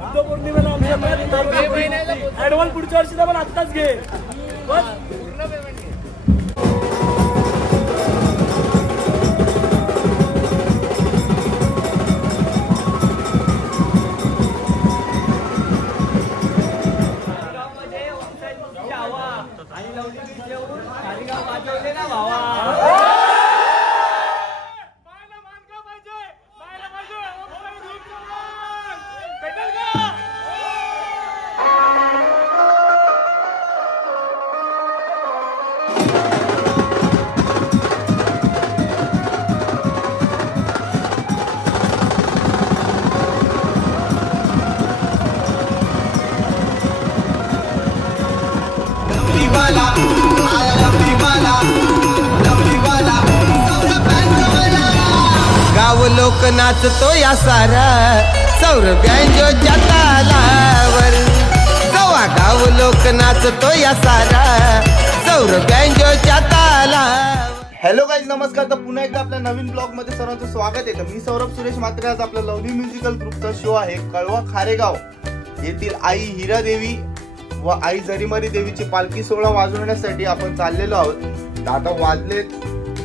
बुद्ध पौर्णिमेला आमच्या ऍडव्हान्स पुढच्या वर्षीचा पण आत्ताच घे बस. गाव लोक नाचतो या सारा सौर बँजोच्या तालावर. जवा गाव लोक नाचतो या सारा सौर बँजोच्या तालावर. हॅलो गाईज, नमस्कार. तर पुन्हा एकदा आपल्या नवीन ब्लॉग मध्ये सर्वांचं स्वागत आहे. मी सौरभ सुरेश मात्रे. आज आपला लवली म्युझिकल ग्रुपचा शो आहे कळवा खारेगाव येथील आई हिरादेवी व आई जरीमारी देवीची पालखी सोहळा वाजवण्यासाठी आपण चाललेलो आहोत. आता वाजले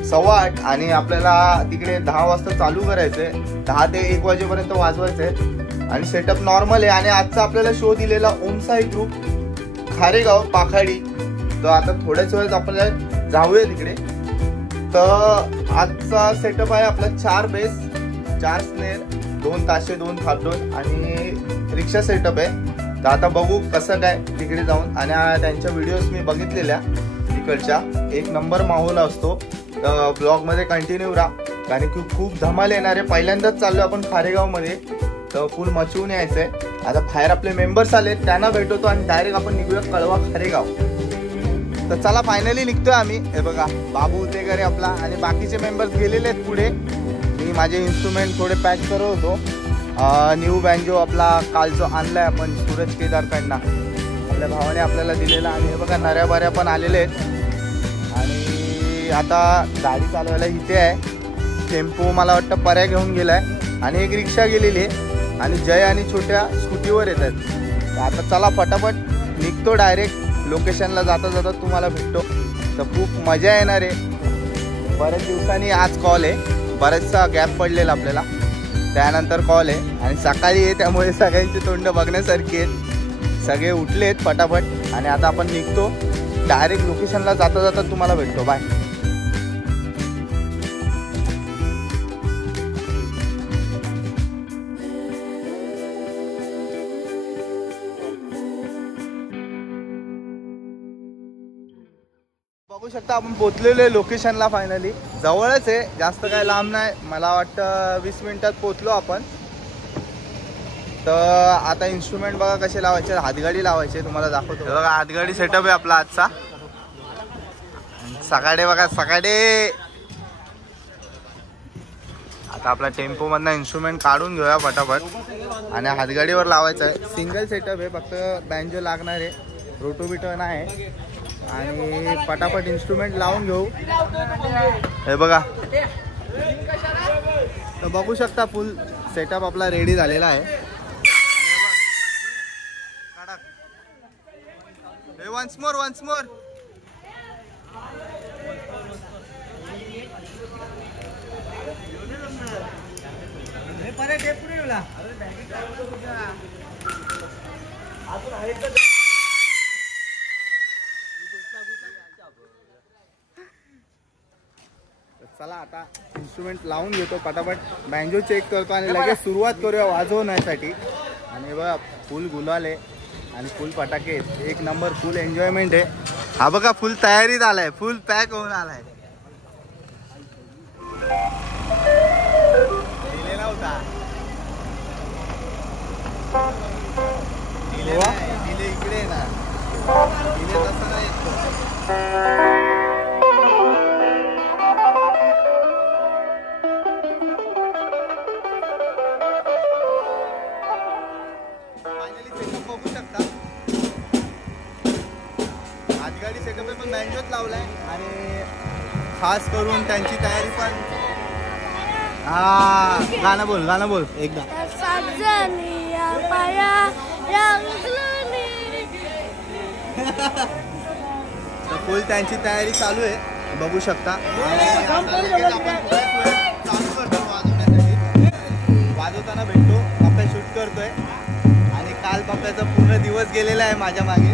8:15 आणि आपल्याला तिकडे 10 वाजता चालू करायचंय. 10 ते 1 वाजेपर्यंत वाजवायचंय आणि सेटअप नॉर्मल आहे. आणि आजचा आपल्याला शो दिलेला ओमसाई ग्रुप खारेगाव पाखाडी. तर आता थोड्याच वेळात आपल्याला जाऊया तिकडे. तर आजचा सेटअप आहे आपला 4 बेस, 4 स्नेअर, 2 ताशे, 2 थापडोल आणि रिक्षा सेटअप आहे. तर आता बघू कसं काय तिकडे जाऊन. आणि त्यांच्या व्हिडिओज मी बघितलेल्या तिकडच्या, एक नंबर माहोल असतो. तर ब्लॉग मध्ये कंटिन्यू राहा, कारण की खूप धमाल येणार आहे. पहिल्यांदाच चाललो आपण खारेगाव मध्ये, तर फुल मचवून यायचंय. आता बाहेर आपले मेंबर्स आले, त्यांना भेटवतो आणि डायरेक्ट आपण निघूया कळवा खारेगाव. तर चला फायनली निघतोय आम्ही. हे बघा बाबू उतेकरे आपला आणि बाकीचे मेंबर्स गेलेले आहेत पुढे. मी माझे इन्स्ट्रुमेंट थोडे पॅक करत होतो. न्यू बँजो आपला कालचं आणलाय आपण सूरज केदारकडनं, आपल्या भावाने आपल्याला दिलेला. आणि हे बघा नऱ्या बऱ्या पण आलेले आहेत. आणि आता गाडी चालवायला इथे आहे. टेम्पो मला वाटतं पर्या घेऊन गेलाय आणि एक रिक्षा गेलेली आहे आणि जय आणि छोट्या स्कूटीवर येत आहेत. आता चला फटाफट निघतो, डायरेक्ट लोकेशनला जाता जाता तुम्हाला भेटतो. तर खूप मजा येणार आहे. बऱ्याच दिवसांनी आज कॉल आहे, बराचसा गॅप पडलेला आपल्याला, त्यानंतर कॉल आहे. आणि सकाळी आहे त्यामुळे सगळ्यांची तोंड बघण्यासारखी आहेत. सगळे उठले आहेत फटाफट आणि आता आपण निघतो. डायरेक्ट लोकेशनला जाता जाता तुम्हाला भेटतो. बाय. बघू शकता आपण पोचलेलो आहे लोकेशनला. फायनली जवळच आहे, जास्त काय लांब नाही. मला वाटतं 20 मिनिटात पोचलो आपण. तर आता इन्स्ट्रुमेंट बघा कसे लावायचे, हातगाडी लावायचे तुम्हाला दाखवतो. बघा हातगाडी सेटअप आहे आपला आजचा. सकाळी बघा सकाळी. आता आपला टेम्पो मधनं इन्स्ट्रुमेंट काढून घेऊया फटाफट आणि हातगाडीवर लावायचं आहे. सिंगल सेटअप आहे, फक्त बँजो लागणार आहे, रोटोबिटो नाही. आणि फटाफट इन्स्ट्रुमेंट लावून घेऊ. हे बघा, तर बघू शकता फुल सेटअप आपला रेडी झालेला आहे. Once more once more. चला आता इन्स्ट्रुमेंट लावून घेतो फटाफट, बँजो चेक करतो आणि लगेच सुरुवात करूया वाजवण्यासाठी. आणि बघा फुल गुलाल आहे आणि फुल फटाके, एक नंबर फुल एन्जॉयमेंट आहे. हा बघा फुल तयारीत आलाय, फुल पॅक होऊन आलाय. दिलेला होता, दिले इकडे ना, दिले तसं नाही. बघू शकता हातगाडी सेटअप पण बँजोत लावलाय आणि खास करून त्यांची तयारी पण. हा गाणं बोल एकदा. तर फुल त्यांची तयारी चालू आहे, बघू शकता. चालू करतो वाजवण्यासाठी, वाजवताना भेटतो. पप्प्या शूट करतोय आणि काल पप्प्याचा पूर्ण दिवस गेलेला आहे माझ्या मागे.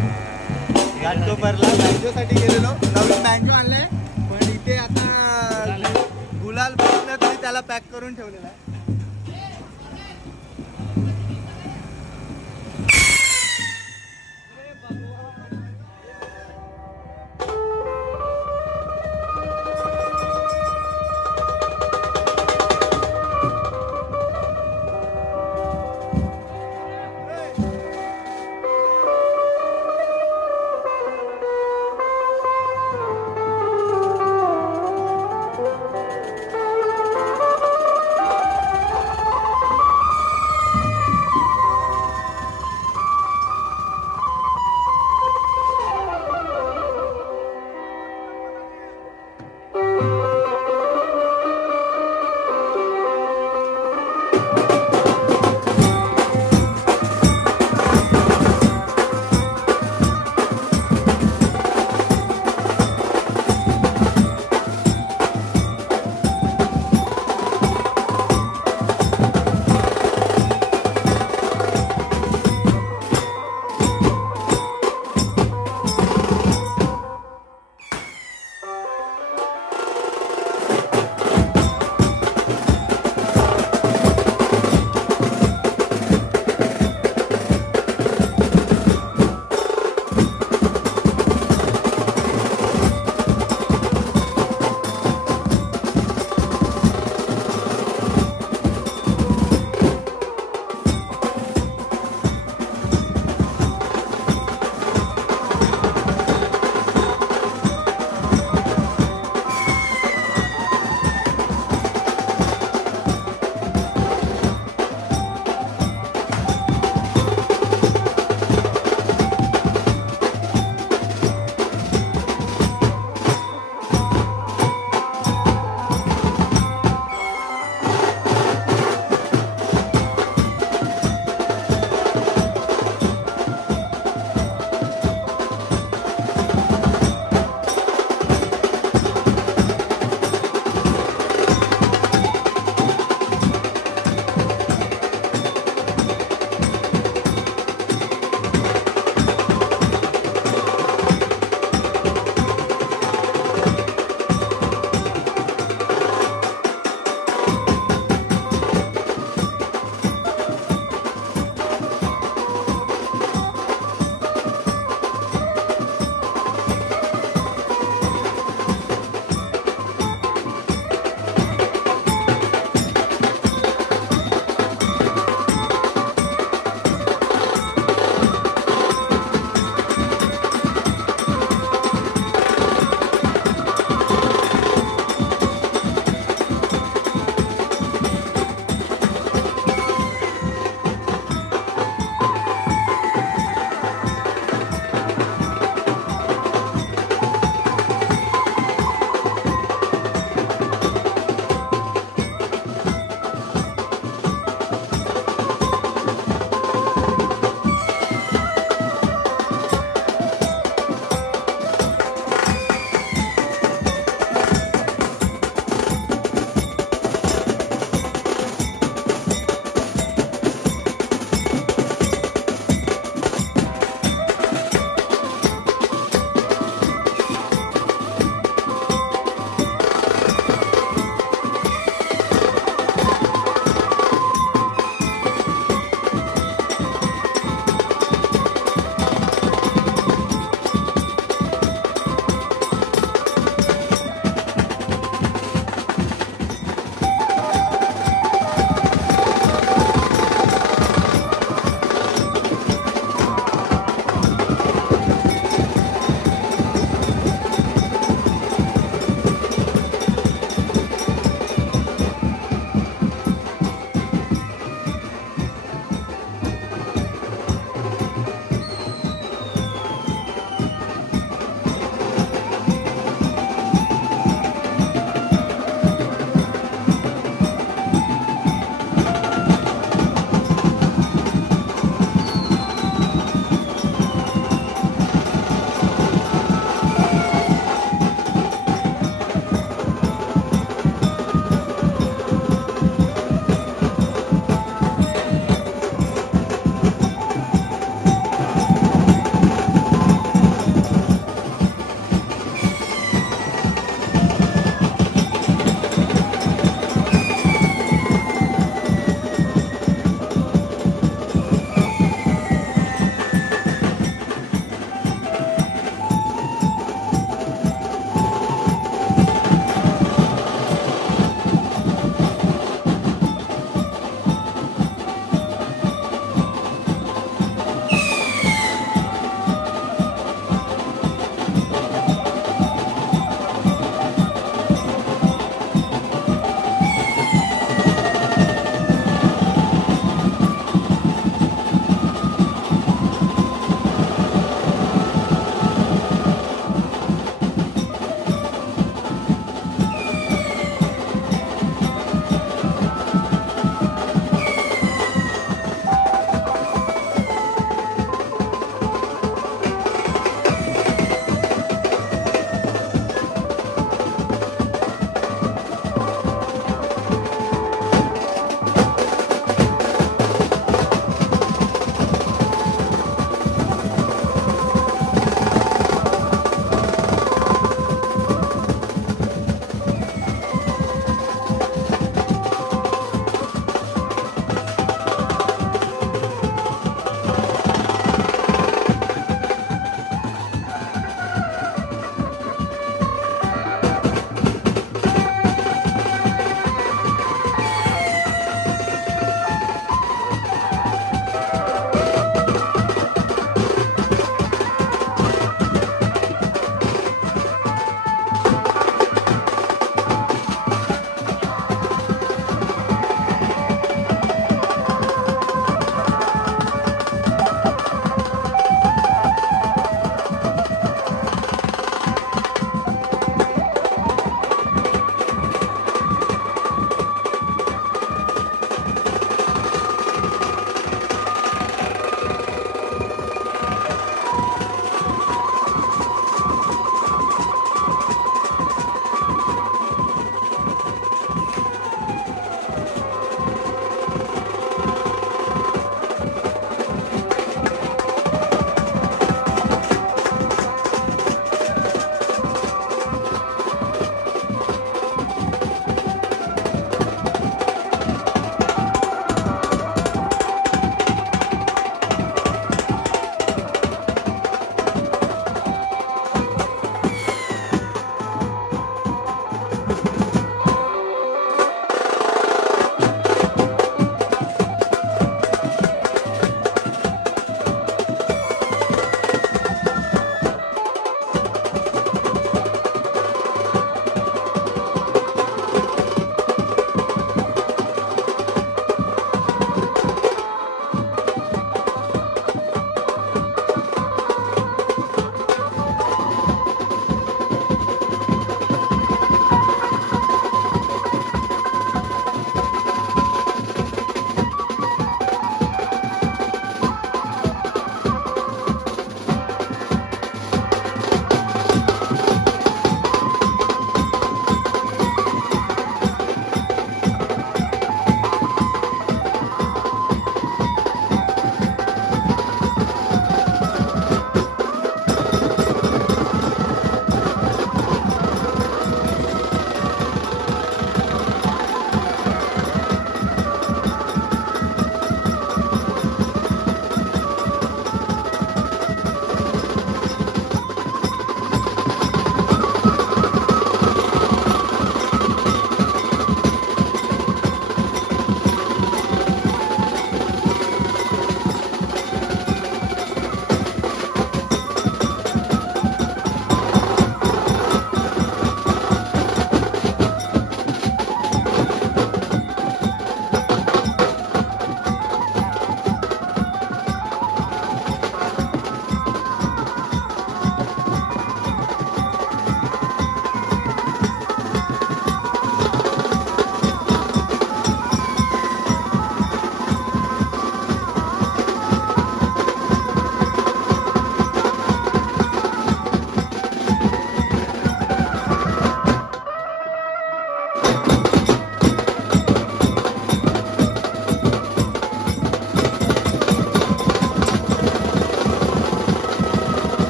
घाटकोपरला बँजोसाठी गेलेलो, नवीन बँजो आणलाय, पण इथे आता गुलाल बघितलं तरी त्याला पॅक करून ठेवलेला आहे.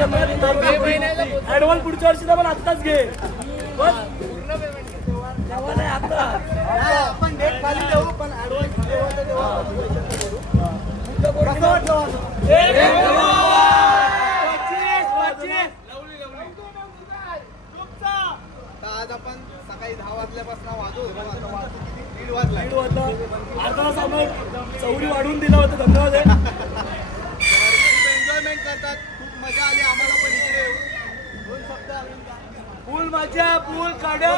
ऍडव्हान्स पुढच्या वर्षीचा पण आत्ताच घे. आपण डेट खाली देऊ पण आज आपण सकाळी 10 वाजल्यापासून वाजू किती 1:30 वाजला. अर्धा सामान चौरी वाढवून दिला होता. धन्यवाद. एन्जॉयमेंट करतात. खूप मजा आली आम्हाला पण इकडे. 2 शब्द फुल मजा. फुल काढा.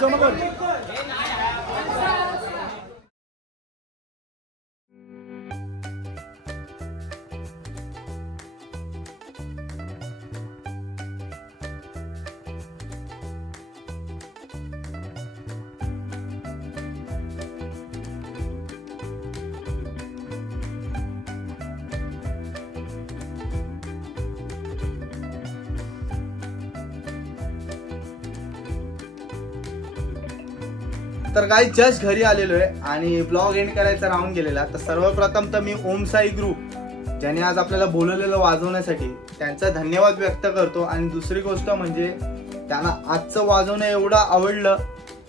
जमा कर. तर काही जस्ट घरी आलेलो आहे आणि ब्लॉग एंड करायचा राहून गेलेला. तर सर्वप्रथम तर मी ओम साई ग्रुप ज्याने आज आपल्याला बोलवलेलं वाजवण्यासाठी त्यांचा धन्यवाद व्यक्त करतो. आणि दुसरी गोष्ट म्हणजे त्यांना आजचं वाजवणं एवढं आवडलं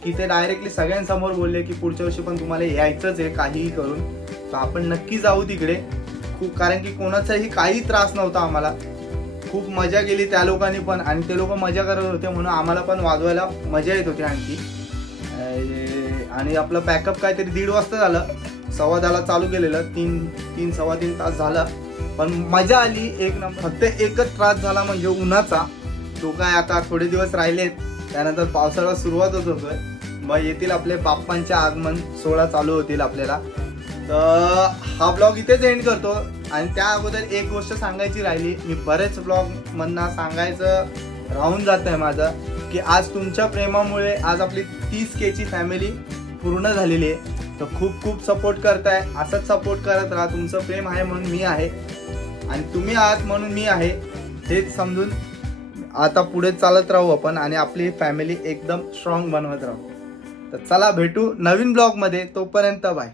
की ते डायरेक्टली सगळ्यांसमोर बोलले की पुढच्या वर्षी पण तुम्हाला यायचंच आहे काहीही करून. तर आपण नक्की जाऊ तिकडे. खूप कारण की कोणाचाही काही त्रास नव्हता. आम्हाला खूप मजा केली त्या लोकांनी पण आणि ते लोक मजा करत होते म्हणून आम्हाला पण वाजवायला मजा येत होती आणखी. आणि आपलं पॅकअप काहीतरी 1:30 वाजता झालं. 10:15 चालू केलेलं. 3-3 तास झाला पण मजा आली एक नंबर. फक्त एकच त्रास झाला म्हणजे उन्हाचा. तो काय आता थोडे दिवस राहिलेत त्यानंतर पावसाळा सुरुवातच होतोय. मग येतील आपले बाप्पांचे आगमन सोहळा चालू होतील आपल्याला. तर हा ब्लॉग इथेच एंड करतो. आणि त्या अगोदर एक गोष्ट सांगायची राहिली. मी बरेच ब्लॉग मधनं सांगायचं राहून जात आहे माझं की आज तुमच्या प्रेमामुळे आज आपली 30K ची फॅमिली पूर्ण झालेली आहे. तर खूप खूप सपोर्ट करताय. असंच सपोर्ट करत राहा. तुमचं प्रेम आहे म्हणून मी आहे आणि तुम्ही आहात म्हणून मी आहे हेच समजून आता पुढे चालत राहू आपण आणि आपली फॅमिली एकदम स्ट्रॉंग बनवत राहू. तर चला भेटू नवीन ब्लॉग मध्ये. तोपर्यंत बाय.